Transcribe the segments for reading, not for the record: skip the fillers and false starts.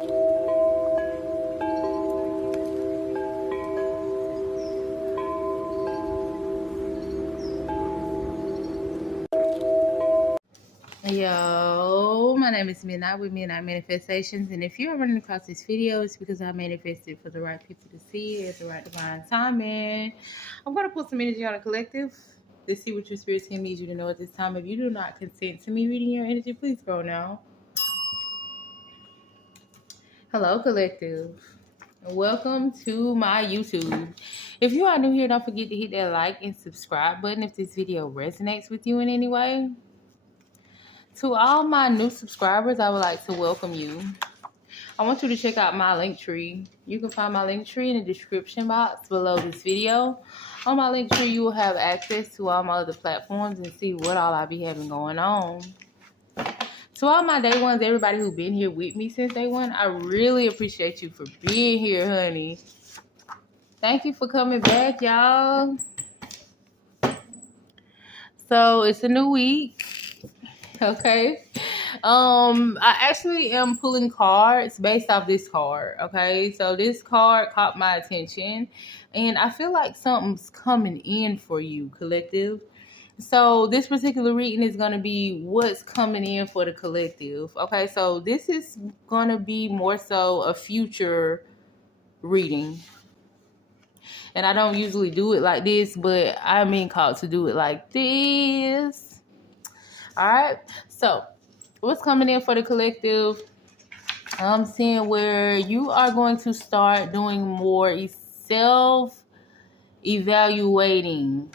Yo, my name is Midnight with Midnight Manifestations, and if you're running across this video, it's because I manifested for the right people to see it at the right divine timing. I'm going to put some energy on a collective to see what your spirit team needs you to know at this time. If you do not consent to me reading your energy, please go now. Hello, collective. Welcome to my YouTube. If you are new here, don't forget to hit that like and subscribe button if this video resonates with you in any way. To all my new subscribers, I would like to welcome you. I want you to check out my link tree. You can find my link tree in the description box below this video. On my link tree, you will have access to all my other platforms and see what all I be having going on. To all my day ones, everybody who's been here with me since day one, I really appreciate you for being here, honey. Thank you for coming back, y'all. So it's a new week. Okay. I actually am pulling cards based off this card. Okay, so this card caught my attention, and I feel like something's coming in for you, collective. So this particular reading is going to be what's coming in for the collective. Okay, so this is going to be more so a future reading. And I don't usually do it like this, but I'm being called to do it like this. All right, so what's coming in for the collective? I'm seeing where you are going to start doing more self-evaluating.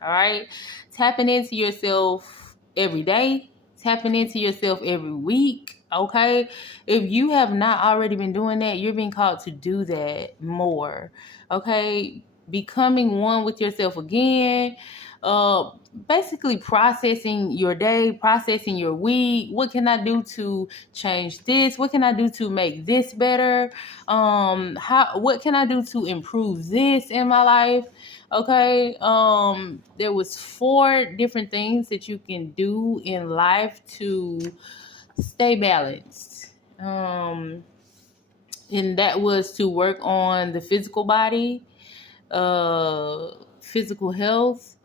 All right, tapping into yourself every day, tapping into yourself every week. Okay, if you have not already been doing that, you're being called to do that more. Okay, becoming one with yourself again. Basically processing your day, processing your week. What can I do to change this? What can I do to make this better? What can I do to improve this in my life? Okay, there was 4 different things that you can do in life to stay balanced. And that was to work on the physical body, physical health,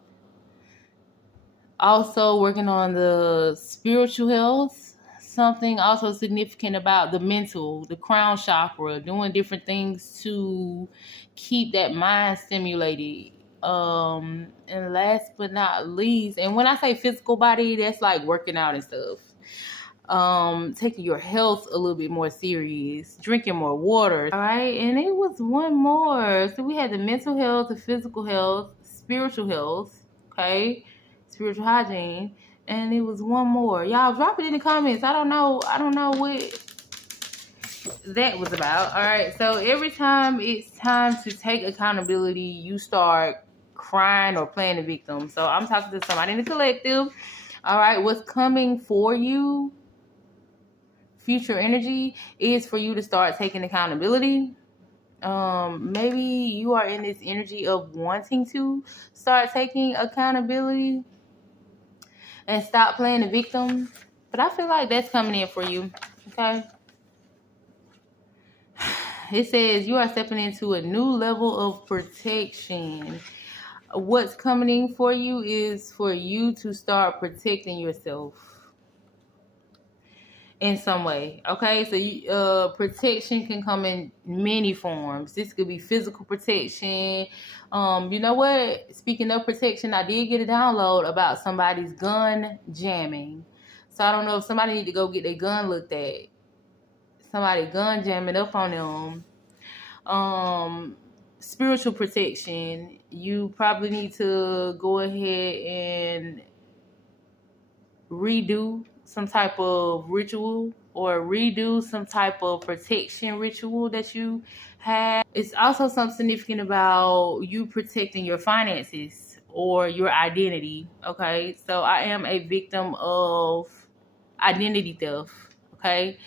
also working on the spiritual health. Something also significant about the mental, the crown chakra, doing different things to keep that mind stimulated. And last but not least, and when I say physical body, that's like working out and stuff. Taking your health a little bit more serious, drinking more water. All right, and it was one more. So we had the mental health, the physical health, spiritual health, okay, spiritual hygiene, and it was one more. Y'all drop it in the comments. I don't know what that was about. All right, so every time it's time to take accountability, you start crying or playing the victim. So I'm talking to somebody in the collective. All right, what's coming for you? Future energy is for you to start taking accountability. Maybe you are in this energy of wanting to start taking accountability and stop playing the victim. But I feel like that's coming in for you. Okay. It says you are stepping into a new level of protection. What's coming in for you is for you to start protecting yourself in some way. Okay, so protection can come in many forms. This could be physical protection. You know what? Speaking of protection, I did get a download about somebody's gun jamming. So I don't know if somebody need to go get their gun looked at. Somebody gun jamming up on them. Spiritual protection. You probably need to go ahead and redo some type of ritual or redo some type of protection ritual that you have. It's also something significant about you protecting your finances or your identity. Okay, so I am a victim of identity theft. Okay,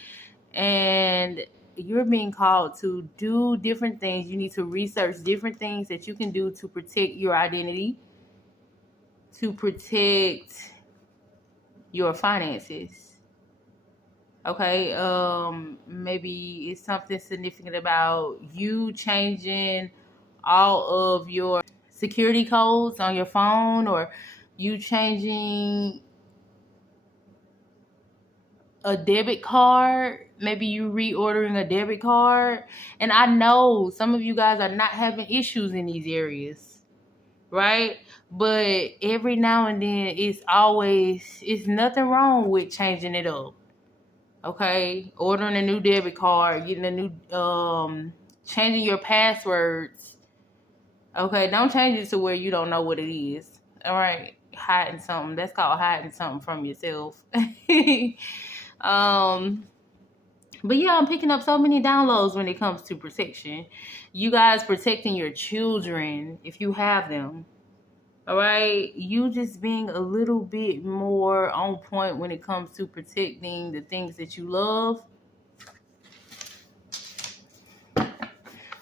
and you're being called to do different things. You need to research different things that you can do to protect your identity, to protect your finances. Okay, maybe it's something significant about you changing all of your security codes on your phone, or you changing a debit card. Maybe you reordering a debit card. And I know some of you guys are not having issues in these areas, right? But every now and then it's nothing wrong with changing it up. Okay? Ordering a new debit card, getting a new changing your passwords. Okay, don't change it to where you don't know what it is. All right, hiding something. That's called hiding something from yourself. um But yeah, I'm picking up so many downloads when it comes to protection. You guys protecting your children if you have them. All right. You just being a little bit more on point when it comes to protecting the things that you love.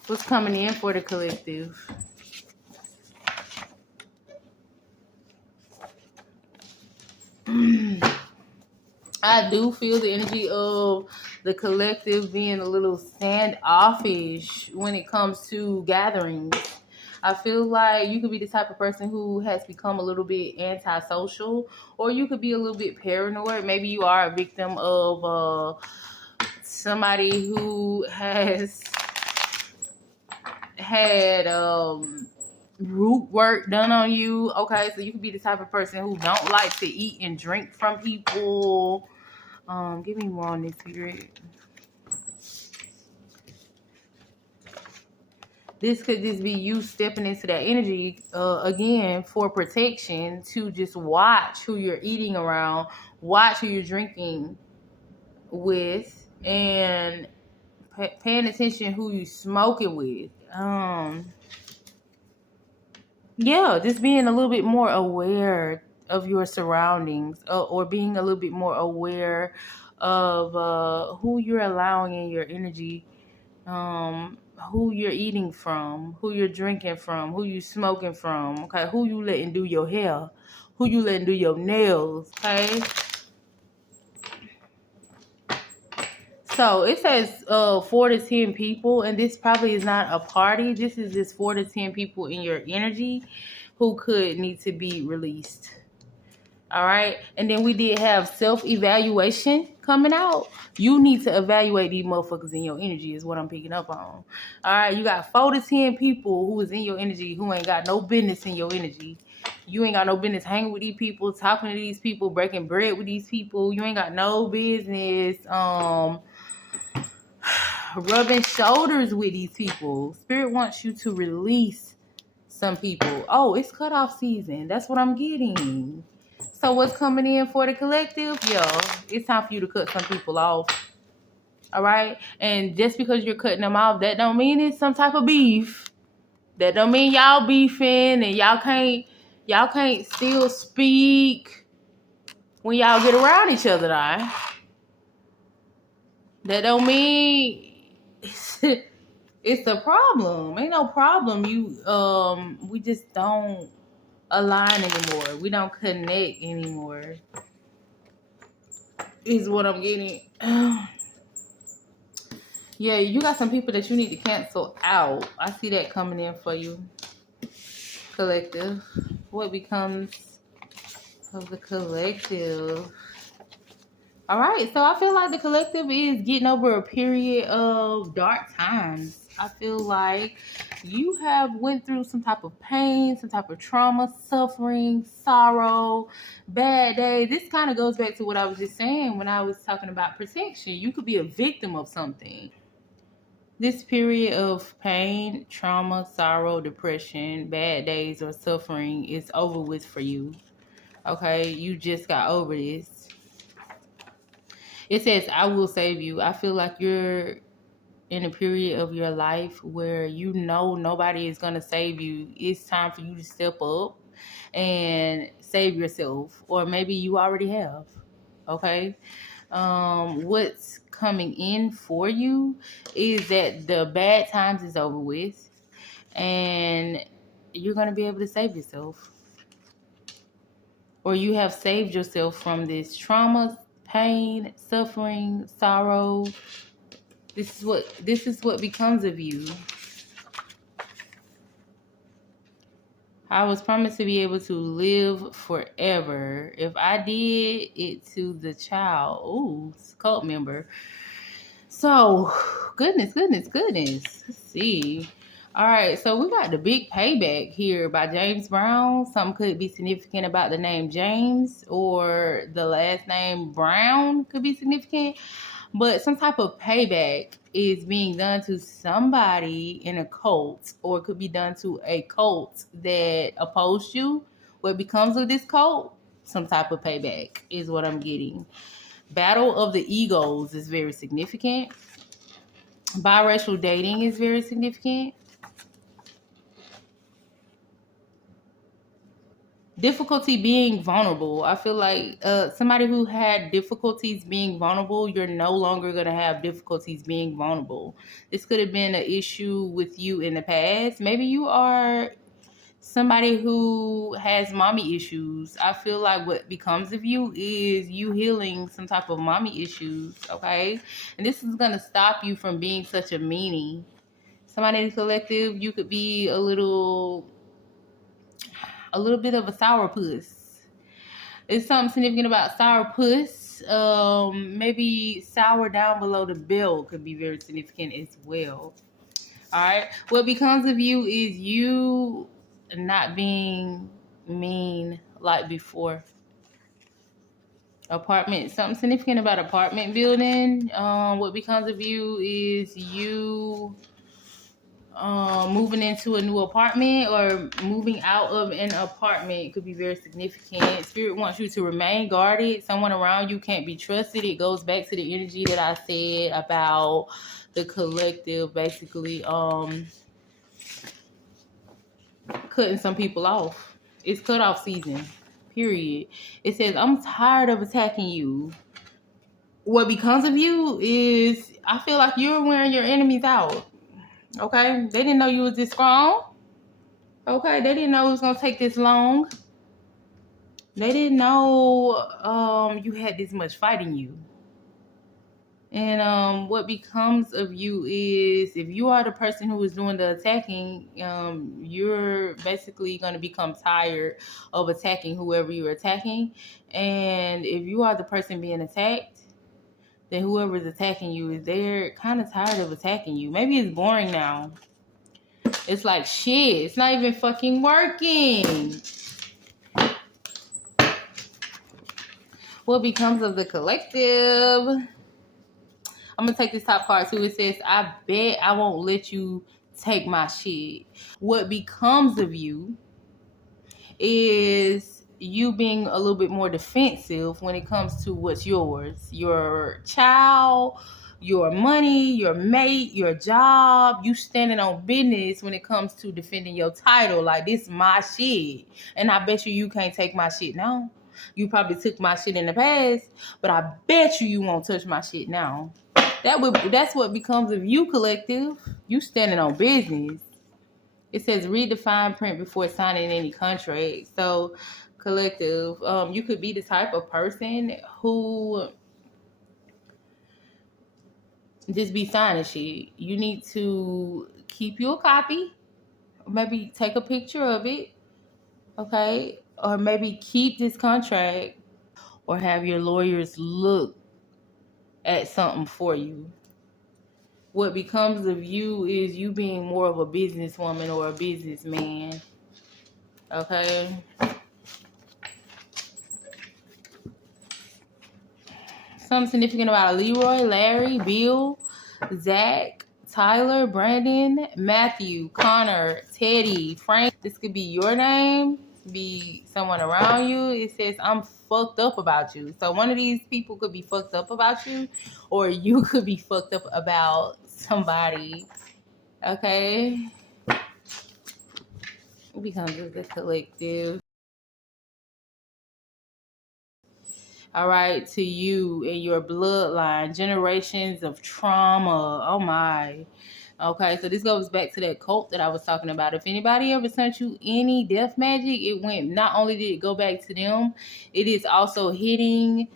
What's coming in for the collective? I do feel the energy of the collective being a little standoffish when it comes to gatherings. I feel like you could be the type of person who has become a little bit antisocial, or you could be a little bit paranoid. Maybe you are a victim of somebody who has had root work done on you. Okay, so you could be the type of person who don't like to eat and drink from people. Give me more on this period. This could just be you stepping into that energy again for protection, to just watch who you're eating around, watch who you're drinking with, and paying attention who you smoking with. Yeah, just being a little bit more aware of your surroundings, or being a little bit more aware of who you're allowing in your energy, who you're eating from, who you're drinking from, who you smoking from, okay, who you letting do your hair, who you letting do your nails, okay. So it says 4 to 10 people, and this probably is not a party. This is just 4 to 10 people in your energy who could need to be released. All right. And then we did have self-evaluation coming out. You need to evaluate these motherfuckers in your energy is what I'm picking up on. All right. You got 4 to 10 people who is in your energy who ain't got no business in your energy. You ain't got no business hanging with these people, talking to these people, breaking bread with these people. You ain't got no business rubbing shoulders with these people. Spirit wants you to release some people. Oh, it's cutoff season. That's what I'm getting. So what's coming in for the collective? Yo, it's time for you to cut some people off. All right? And just because you're cutting them off, that don't mean it's some type of beef. That don't mean y'all beefing and y'all can't still speak when y'all get around each other, right? That don't mean it's a problem. Ain't no problem. We just don't align anymore. We don't connect anymore. Is what I'm getting. Yeah, you got some people that you need to cancel out. I see that coming in for you, collective. What becomes of the collective? All right, so I feel like the collective is getting over a period of dark times. I feel like you have went through some type of pain, some type of trauma, suffering, sorrow, bad day. This kind of goes back to what I was just saying when I was talking about protection. You could be a victim of something. This period of pain, trauma, sorrow, depression, bad days, or suffering is over with for you. Okay, you just got over this. It says, I will save you. I feel like you're in a period of your life where you know nobody is going to save you. It's time for you to step up and save yourself. Or maybe you already have. Okay? What's coming in for you is that the bad times is over with. And you're going to be able to save yourself. Or you have saved yourself from this trauma, pain, suffering, sorrow. This is what becomes of you. I was promised to be able to live forever. If I did it to the child, ooh, cult member. So, goodness. Let's see. All right, so we got the big payback here by James Brown. Something could be significant about the name James, or the last name Brown could be significant. But some type of payback is being done to somebody in a cult, or it could be done to a cult that opposed you. What becomes of this cult? Some type of payback is what I'm getting. Battle of the egos is very significant. Biracial dating is very significant. Difficulty being vulnerable. I feel like somebody who had difficulties being vulnerable, you're no longer going to have difficulties being vulnerable. This could have been an issue with you in the past. Maybe you are somebody who has mommy issues. I feel like what becomes of you is you healing some type of mommy issues, okay? And this is going to stop you from being such a meanie. Somebody in the collective, you could be a little bit of a sourpuss. It's something significant about sourpuss. Maybe sour down below the belt could be very significant as well. All right. What becomes of you is you not being mean like before. Apartment. Something significant about apartment building. What becomes of you is you moving into a new apartment or moving out of an apartment. Could be very significant. Spirit wants you to remain guarded. Someone around you can't be trusted. It goes back to the energy that I said about the collective, basically cutting some people off. It's cutoff season, period. It says, I'm tired of attacking you. What becomes of you is, I feel like you're wearing your enemies out. Okay, they didn't know you was this strong. Okay, they didn't know it was gonna take this long. They didn't know you had this much fight in you. And what becomes of you is, if you are the person who is doing the attacking, you're basically gonna become tired of attacking whoever you're attacking. And if you are the person being attacked, then whoever's attacking you, they're kind of tired of attacking you. Maybe it's boring now. It's like, shit, it's not even fucking working. What becomes of the collective? I'm going to take this top card too. It says, I bet I won't let you take my shit. What becomes of you is you being a little bit more defensive when it comes to what's yours. Your child, your money, your mate, your job. You standing on business when it comes to defending your title. Like, this is my shit. And I bet you can't take my shit now. You probably took my shit in the past, but I bet you won't touch my shit now. That's what becomes of you, collective. You standing on business. It says read the fine print before signing any contract. So, collective, you could be the type of person who just be signing shit. You need to keep you a copy. Maybe take a picture of it. Okay? Or maybe keep this contract, or have your lawyers look at something for you. What becomes of you is you being more of a businesswoman or a businessman. Okay? Something significant about Leroy, Larry, Bill, Zach, Tyler, Brandon, Matthew, Connor, Teddy, Frank. This could be your name, be someone around you. It says, I'm fucked up about you. So one of these people could be fucked up about you, or you could be fucked up about somebody. Okay? It becomes the collective. All right, to you and your bloodline, generations of trauma. Oh my. Okay, so this goes back to that cult that I was talking about. If anybody ever sent you any death magic, it went, not only did it go back to them, it is also hitting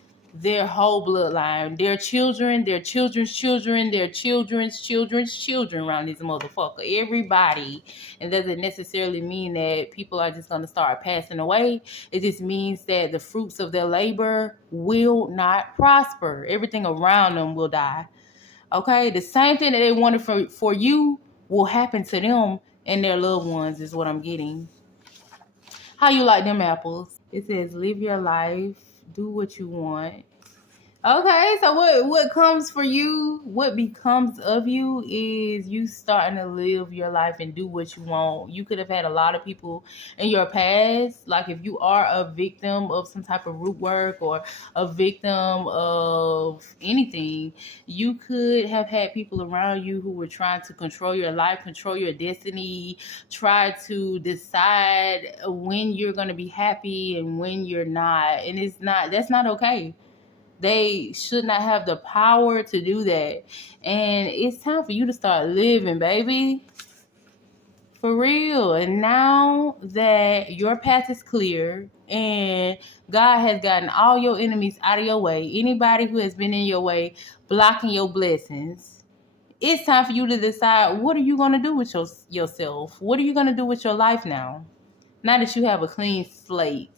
their whole bloodline, their children, their children's children, their children's children's children around this motherfucker. Everybody. It doesn't necessarily mean that people are just going to start passing away. It just means that the fruits of their labor will not prosper. Everything around them will die. Okay? The same thing that they wanted for you will happen to them and their loved ones is what I'm getting. How you like them apples? It says, live your life, do what you want. Okay, so what comes for you, what becomes of you is you starting to live your life and do what you want. You could have had a lot of people in your past, like if you are a victim of some type of root work or a victim of anything, you could have had people around you who were trying to control your life, control your destiny, try to decide when you're going to be happy and when you're not. And that's not okay. They should not have the power to do that. And it's time for you to start living, baby. For real. And now that your path is clear and God has gotten all your enemies out of your way, anybody who has been in your way, blocking your blessings, it's time for you to decide, what are you going to do with yourself? What are you going to do with your life now? Now that you have a clean slate.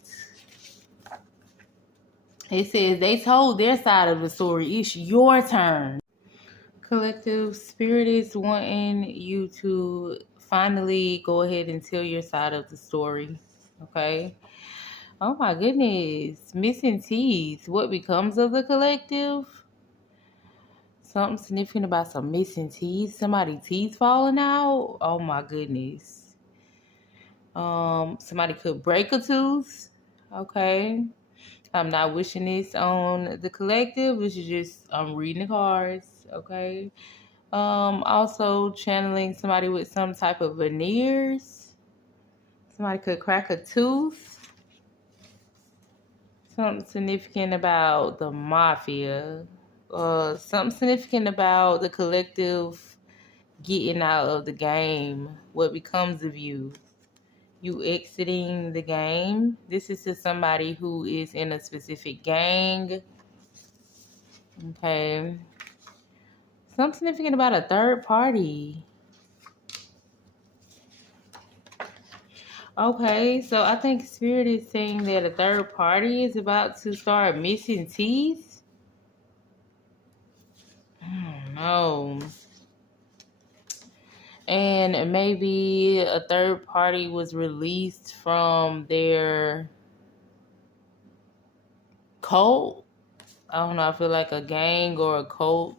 It says they told their side of the story. It's your turn. Collective, spirit is wanting you to finally go ahead and tell your side of the story. Okay? Oh my goodness. Missing teeth. What becomes of the collective? Something significant about some missing teeth. Somebody's teeth falling out. Oh my goodness. Somebody could break a tooth. Okay. I'm not wishing this on the collective. This is just I'm reading the cards, okay? Also channeling somebody with some type of veneers. Somebody could crack a tooth. Something significant about the mafia. Something significant about the collective getting out of the game. What becomes of you? You exiting the game. This is to somebody who is in a specific gang. Okay. Something significant about a third party. Okay, so I think Spirit is saying that a third party is about to start missing teeth. No. And maybe a third party was released from their cult. I don't know, I feel like a gang or a cult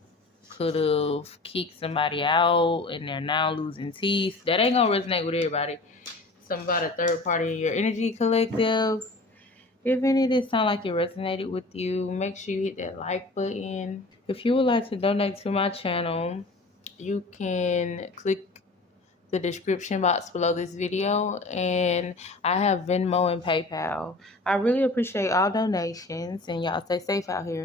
could have kicked somebody out and they're now losing teeth. That ain't gonna resonate with everybody. Something about a third party in your energy collective. If any of this sound like it resonated with you, make sure you hit that like button. If you would like to donate to my channel, you can click the description box below this video, and I have Venmo and PayPal. I really appreciate all donations, and y'all stay safe out here.